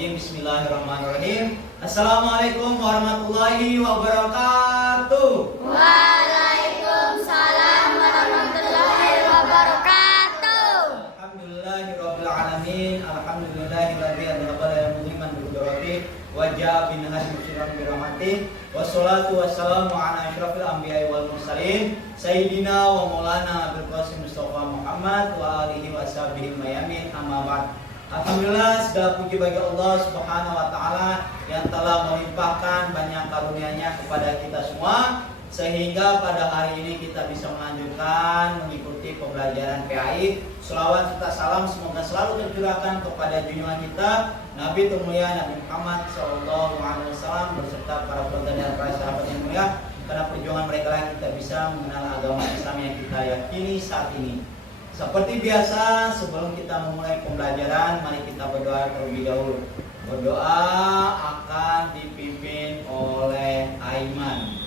Rajim. Bismillahirrahmanirrahim. Assalamualaikum warahmatullahi wabarakatuh. Waalaikumsalam warahmatullahi wabarakatuh. Alhamdulillahirabbil alamin. Alhamdulillahilladzi anzala mudhiman bi qudratihi wa ja'a bin nahyi musyiran bi rahmatihi. Wassalatu wassalamu ala asyrafil anbiya'i wal mursalin sayyidina wa maulana Abdul Qasim Mustafa Muhammad wa alihi wa sahbihi mayamin, amma ba'd. Alhamdulillah, segala puji bagi Allah Subhanahu wa taala yang telah melimpahkan banyak karunia-Nya kepada kita semua sehingga pada hari ini kita bisa melanjutkan mengikuti pembelajaran PAI. Shalawat serta salam semoga selalu tercurahkan kepada junjungan kita Nabi termulia Nabi Muhammad SAW beserta para keluarga dan para sahabat yang mulia. Karena perjuangan mereka lah kita bisa mengenal agama Islam yang kita yakini saat ini. Seperti biasa, sebelum kita memulai pembelajaran, mari kita berdoa terlebih dahulu. Berdoa akan dipimpin oleh Aiman.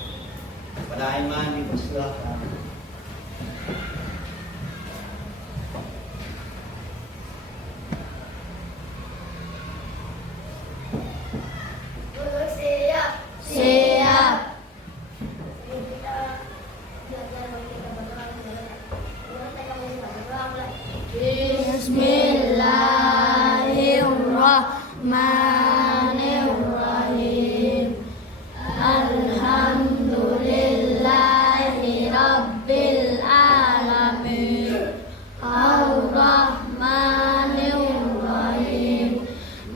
Pada Aiman dipersilakan. Siap. Bismillahirrahmanirrahim. Alhamdulillahi rabbil alamin. Ar-Rahmanir-Rahim.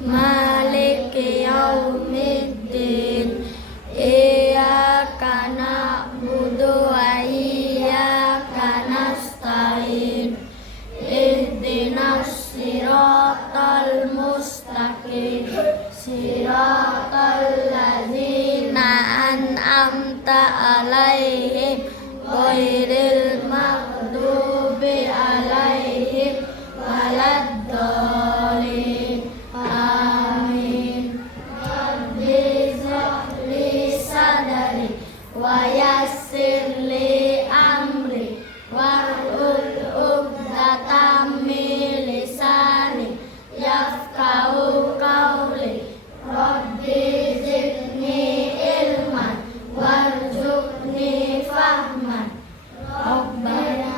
Maliki yaumiddin. Iyyaka na'budu wa iyyaka nasta'in. Ihdinas siratal mustaqim. Siratal ladzina an'amta 'alaihim ghairil maghdubi 'alaihim waladdallin. Amin. Rabbi shrah li sadri wa yassir li amri wahlul 'uqdatam min lisani yafqahu qawli. Rabbi zidni ilman warzuqni fahman. Rabbana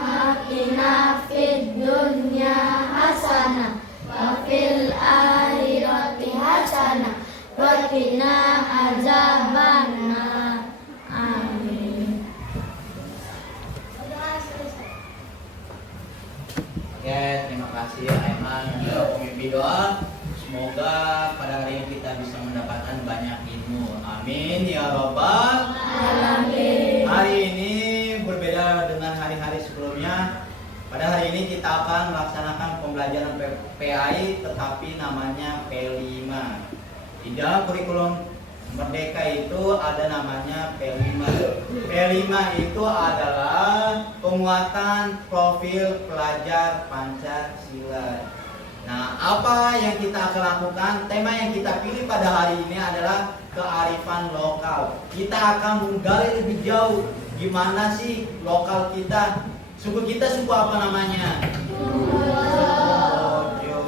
atina fid dunya hasanah wa fil akhirati hasanah wa qina azabannar. Amin. Oke, terima kasih Aiman untuk pemimpin doa. Semoga pada hari ini kita bisa mendapatkan banyak ilmu. Amin ya robbal Alamin. Hari ini berbeda dengan hari-hari sebelumnya. Pada hari ini kita akan melaksanakan pembelajaran PAI tetapi namanya P5. Di dalam kurikulum Merdeka itu ada namanya P5. P5 itu adalah penguatan profil pelajar Pancasila. Nah, apa yang kita akan lakukan? Tema yang kita pilih pada hari ini adalah kearifan lokal. Kita akan menggali lebih jauh gimana sih lokal kita. Suku kita suku apa namanya? Bojo.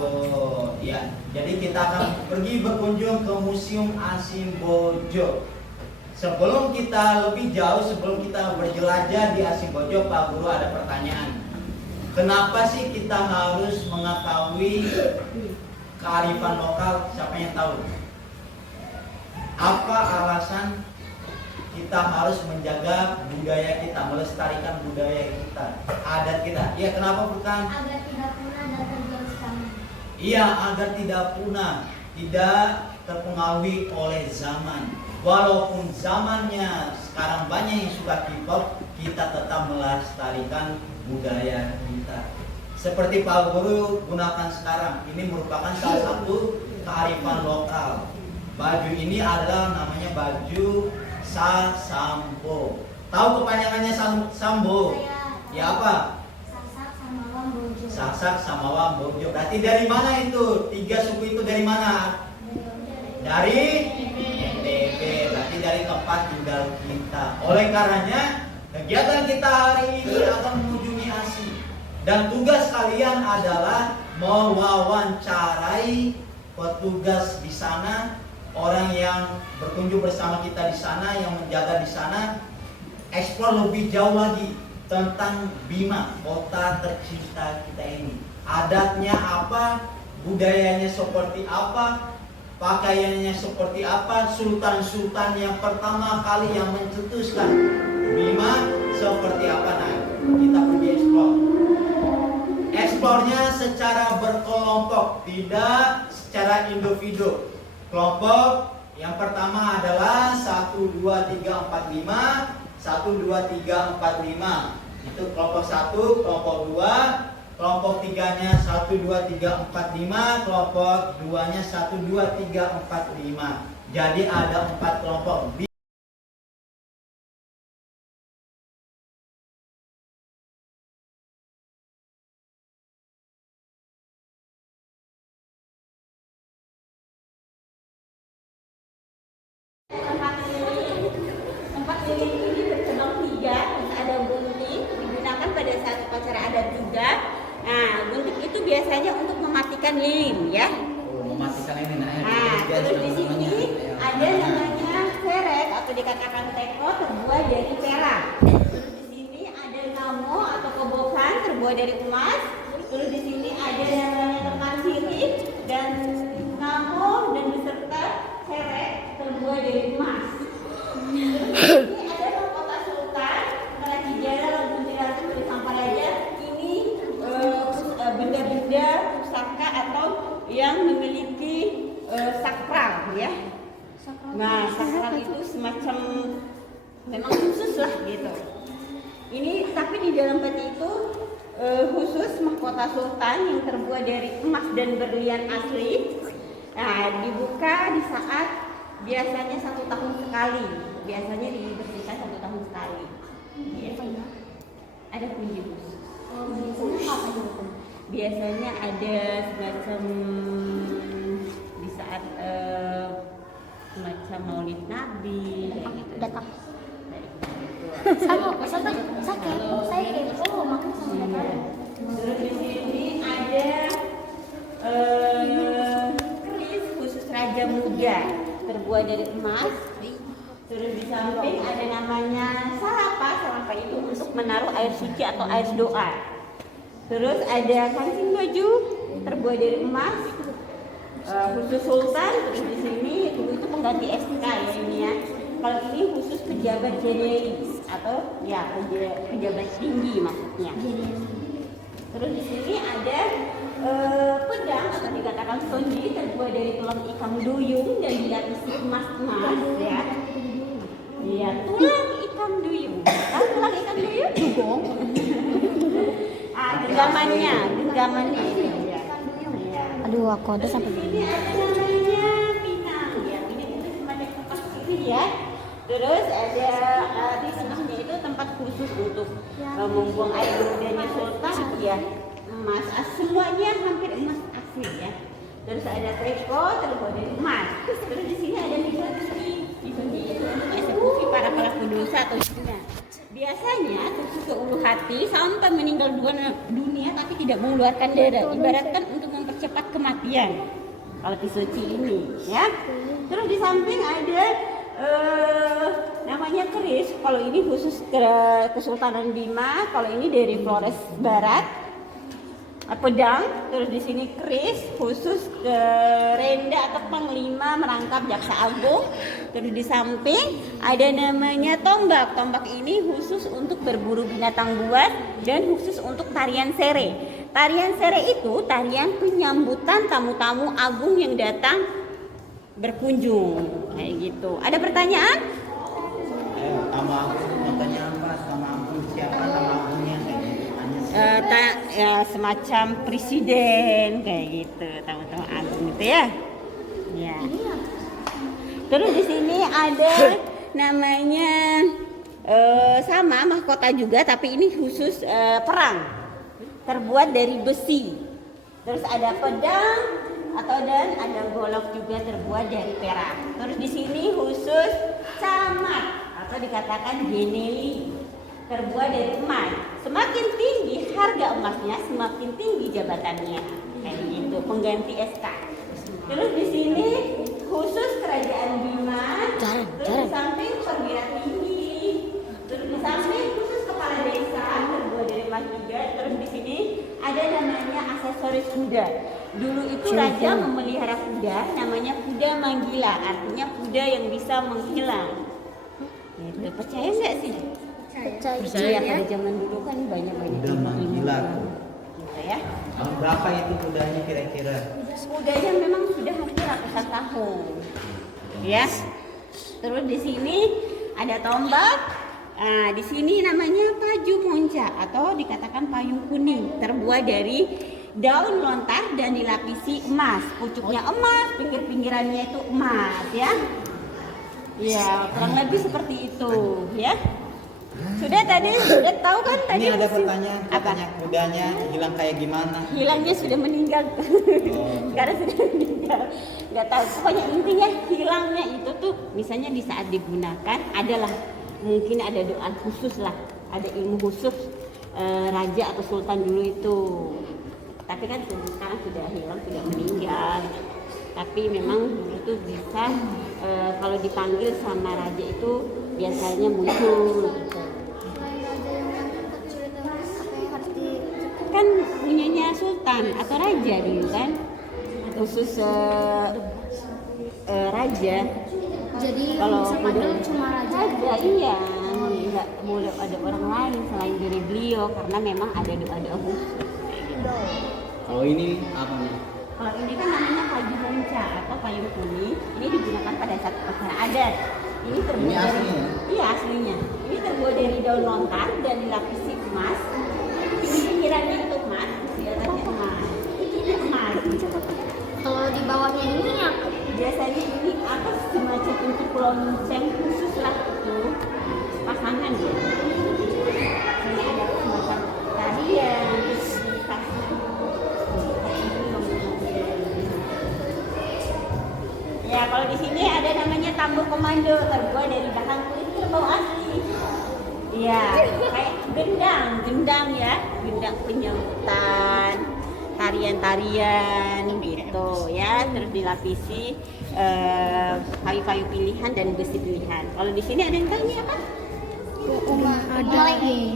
Ya, jadi kita akan pergi berkunjung ke Museum Asimbojo. Sebelum kita lebih jauh, sebelum kita berjelajah di Asimbojo, Pak Guru ada pertanyaan. Kenapa sih kita harus mengetahui kearifan lokal? Siapa yang tahu? Apa alasan kita harus menjaga budaya kita, melestarikan budaya kita, adat kita? Iya, kenapa bukan? Agar tidak punah dan terjerumuskan. Iya, agar tidak punah, tidak terpengaruhi oleh zaman. Walaupun zamannya sekarang banyak yang suka K-pop, kita tetap melestarikan budaya kita. Seperti Pak Guru gunakan sekarang, ini merupakan salah satu kearifan lokal. Baju ini adalah namanya baju Sasambo. Tahu kepanjangannya Sambo? Ya apa? Sasak sama Wambojo. Sasak sama Wambojo. Berarti dari mana itu? Tiga suku itu dari mana? Dari NTB. Berarti dari tempat tinggal kita. Oleh karenanya kegiatan kita hari ini akan mengunjungi ASI. Dan tugas kalian adalah mewawancarai petugas di sana, orang yang berkunjung bersama kita di sana, yang menjaga di sana, eksplor lebih jauh lagi tentang Bima, kota tercinta kita ini. Adatnya apa, budayanya seperti apa, pakaiannya seperti apa, sultan-sultan yang pertama kali yang mencetuskan Bima seperti apa. Nah, kita pergi eksplor. Eksplornya secara berkelompok, tidak secara individu. Kelompok yang pertama adalah 1, 2, 3, 4, 5. 1, 2, 3, 4, 5. Itu kelompok 1, kelompok 2. Kelompok 3-nya 1, 2, 3, 4, 5. Kelompok 2-nya 1, 2, 3, 4, 5. Jadi ada 4 kelompok. Tempat lilin ini bercabang 3, terus ada gunting digunakan pada saat upacara adat juga. Nah, gunting itu biasanya untuk mematikan lilin ya. Mematikan ini. Nah, terus di sini ada namanya seret atau dikatakan teko terbuat dari perak. Terus di sini ada namo atau kobokan terbuat dari emas. Terus di sini ada namanya teman sirip dan namo dan beserta seret terbuat dari emas. Terus ini ada mahkota sultan, Naracijara, Ragunjira, seperti Samparaja. Ini benda-benda pusaka atau yang memiliki sakral ya. Nah, sakral itu semacam memang khusus lah gitu. Ini tapi di dalam peti itu khusus mahkota sultan yang terbuat dari emas dan berlian asli. Nah, dibuka di saat biasanya 1 tahun sekali. Biasanya dibersihkan 1 tahun sekali. Ya. Ada kunci khusus. Biasanya ada semacam di saat semacam Maulid Nabi kayak gitu. Datang. Saya kepo, makanya saya datang. Terus di sini ada keris khusus Raja Muda terbuat dari emas. Terus di samping ada namanya sarapa itu untuk menaruh air suci atau air doa. Terus ada kancing baju terbuat dari emas khusus sultan. Terus di sini itu pengganti SK ya ini ya. Kalau ini khusus pejabat jeneris atau ya pejabat tinggi maksudnya. Terus di sini ada pedang atau dikatakan sonji terbuat dari tulang ikan duyung dan dilapisi emas ya. Iya, tulang ikan duyung. Tahu tulang ikan duyung? Dugong. Genggamannya ini. Ya. Aduh, aku udah sampai Ini ada namanya pinang ya. Pinang itu semacam tempat sirih ya. Terus ada di tengahnya itu tempat khusus untuk membuang air ludahnya sultan ya. Emas, semuanya hampir emas asli ya. Terus ada teko terbuat dari emas. Terus di sini ada misonji. Misonji itu untuk eksekusi para pelaku dosa atau zina. Biasanya tusuk ke ulu hati sampai meninggal dunia tapi tidak mengeluarkan darah. Ibaratkan untuk mempercepat kematian. Kalau Tisoci ini ya. Terus di samping ada namanya keris. Kalau ini khusus Kesultanan Bima. Kalau ini dari Flores Barat. Pedang, terus di sini keris khusus ke Renda atau Panglima merangkap Jaksa Agung. Terus di samping ada namanya tombak. Tombak ini khusus untuk berburu binatang buas dan khusus untuk tarian sere. Tarian sere itu tarian penyambutan tamu-tamu agung yang datang berkunjung kayak gitu. Ada pertanyaan? Tamu agung, contohnya apa? Tamu agung siapa? Tamu agungnya kayak gitu. Ya semacam presiden kayak gitu, tamu-tamu agung gitu ya. Ya. Terus di sini ada namanya sama mahkota juga, tapi ini khusus perang, terbuat dari besi. Terus ada pedang dan ada golok juga terbuat dari perak. Terus di sini khusus camat atau dikatakan geneli, terbuat dari emas. Semakin tinggi harga emasnya, semakin tinggi jabatannya. Kayak gitu, pengganti SK. Terus di sini khusus kerajaan Bima. Terus di samping perwira tinggi. Terus di samping khusus kepala desa terbuat dari emas juga. Terus di sini ada namanya aksesoris kuda. Dulu itu raja memelihara kuda, namanya kuda manggila, artinya kuda yang bisa menghilang. Gitu. Percaya nggak sih? Percaya. Pada zaman dulu kan banyak Kuda manggila. Gitu ya. Tahun berapa itu kudanya kira-kira? Kudanya memang sudah hampir ratusan tahun. Ya. Terus di sini ada tombak. Nah, di sini namanya paju monca atau dikatakan payung kuning, terbuat dari daun lontar dan dilapisi emas. Pucuknya emas, pinggir-pinggirannya itu emas, ya. Ya, kurang lebih seperti itu, ya. Sudah tahu kan tadi? Ini ada pertanyaan, Apa? katanya kudanya hilang kayak gimana? Hilangnya sudah meninggal. Sekarang sudah meninggal. Nggak tahu. Pokoknya intinya hilangnya itu tuh misalnya di saat digunakan adalah mungkin ada doa khusus lah, ada ilmu khusus raja atau sultan dulu itu. Tapi kan sekarang sudah hilang, sudah meninggal. Tapi memang itu bisa kalau dipanggil sama raja itu biasanya muncul. Gitu. Kan punyanya sultan atau raja dulu kan, khusus raja. Jadi Kalau bisa panggil cuma raja. iya, nggak boleh ada orang lain selain diri beliau karena memang ada doa-doa khusus. Kalau ini apa nih? Kalau ini kan namanya paju monca atau payung kuning. Ini digunakan pada saat upacara adat. Ini terbuat Ini dari aslinya? Iya aslinya. Ini terbuat dari daun lontar dan dilapisi emas. Pinggirannya itu emas, di atasnya emas. Ini emas. Kalau di bawahnya ini yang Biasanya ini atas semacam untuk lonceng khusus lah itu pasangan ya. Ini ada semacam tarian terus dikasih. Ya kalau di sini ada namanya tambur komando terbuat dari bahan kulit kerbau asli. Iya kayak gendang ya, gendang penyambutan, tarian-tarian gitu ya, terus dilapisi kayu-kayu pilihan dan besi pilihan. Kalau di sini ada yang tahu nih apa?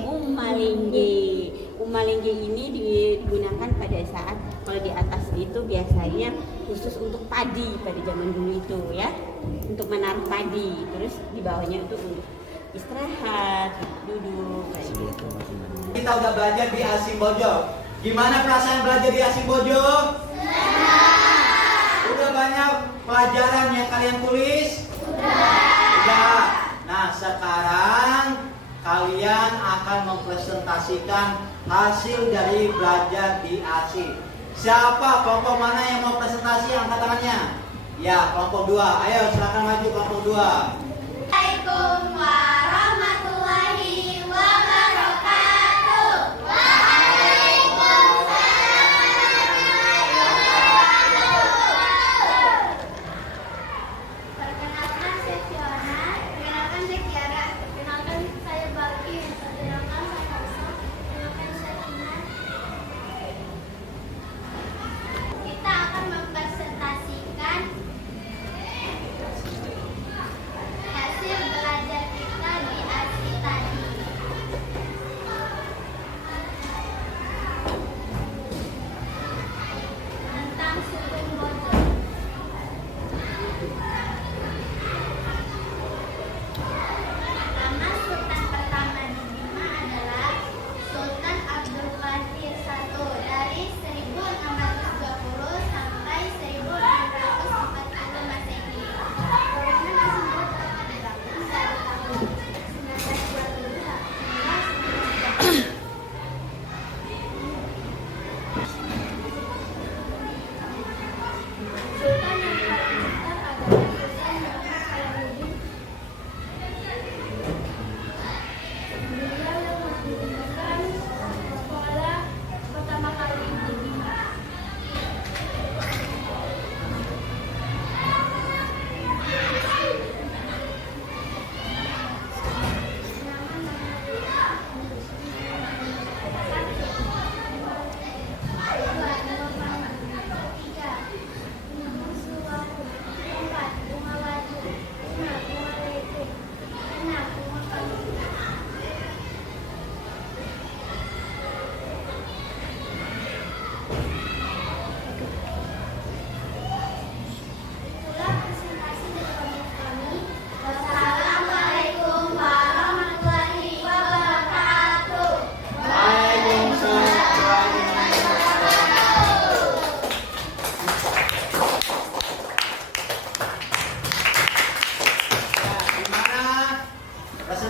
Umalengge. Umalengge ini digunakan pada saat kalau di atas itu biasanya khusus untuk padi pada zaman dulu itu ya, untuk menaruh padi. Terus di bawahnya itu untuk istirahat, duduk kayak gitu. Kita udah belajar di Asimbojo. Gimana perasaan belajar di Asimbojo? Udah banyak pelajaran yang kalian tulis? Udah. Nah, sekarang kalian akan mempresentasikan hasil dari belajar di ASI. Siapa kelompok mana yang mau presentasi? Angkat tangannya. Ya, kelompok 2. Ayo silakan maju kelompok 2. Assalamualaikum warahmatullahi wabarakatuh. Perkenalkan saya Fiona, perkenalkan saya Kiara, perkenalkan saya Baki, perkenalkan saya Hafsa, perkenalkan saya Tina. Kita akan mempresentasikan hasil belajar kita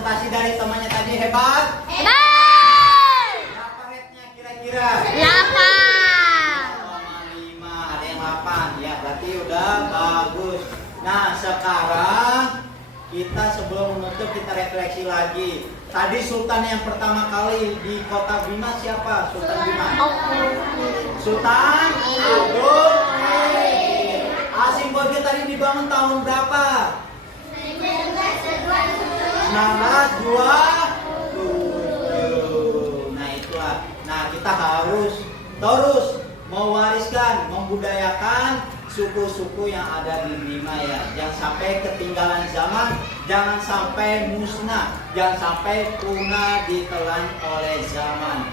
presentasi dari temannya tadi hebat? Hebat! Berapa rate-nya kira-kira? 8. 5, ada yang 8. Ya, berarti udah bagus. Nah, sekarang kita sebelum menutup kita refleksi lagi. Tadi sultan yang pertama kali di kota Bima siapa? Sultan Bima. Sultan Abdul Qadir. Asing Boge tadi dibangun tahun berapa? 1927. Nah, itulah. Nah, kita harus terus mewariskan, membudayakan suku-suku yang ada di Bima ya. Jangan sampai ketinggalan zaman, jangan sampai musnah, jangan sampai punah ditelan oleh zaman.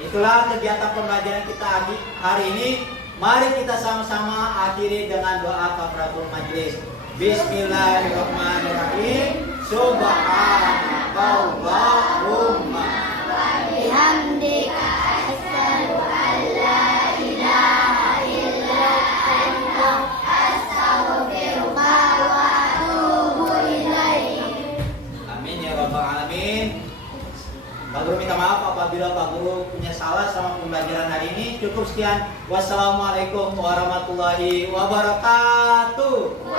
Itulah kegiatan pembelajaran kita hari ini. Mari kita sama-sama akhiri dengan doa kafaratul majlis. Bismillahirrahmanirrahim. Subhanakallahumma Wa bihamdika asyhadu an la ilaha illa anta astaghfiruka wa atubu ilaik. Amin ya rabbal alamin. Pak Guru minta maaf apabila Pak Guru punya salah sama pembelajaran hari ini. Cukup sekian. Wassalamualaikum warahmatullahi wabarakatuh.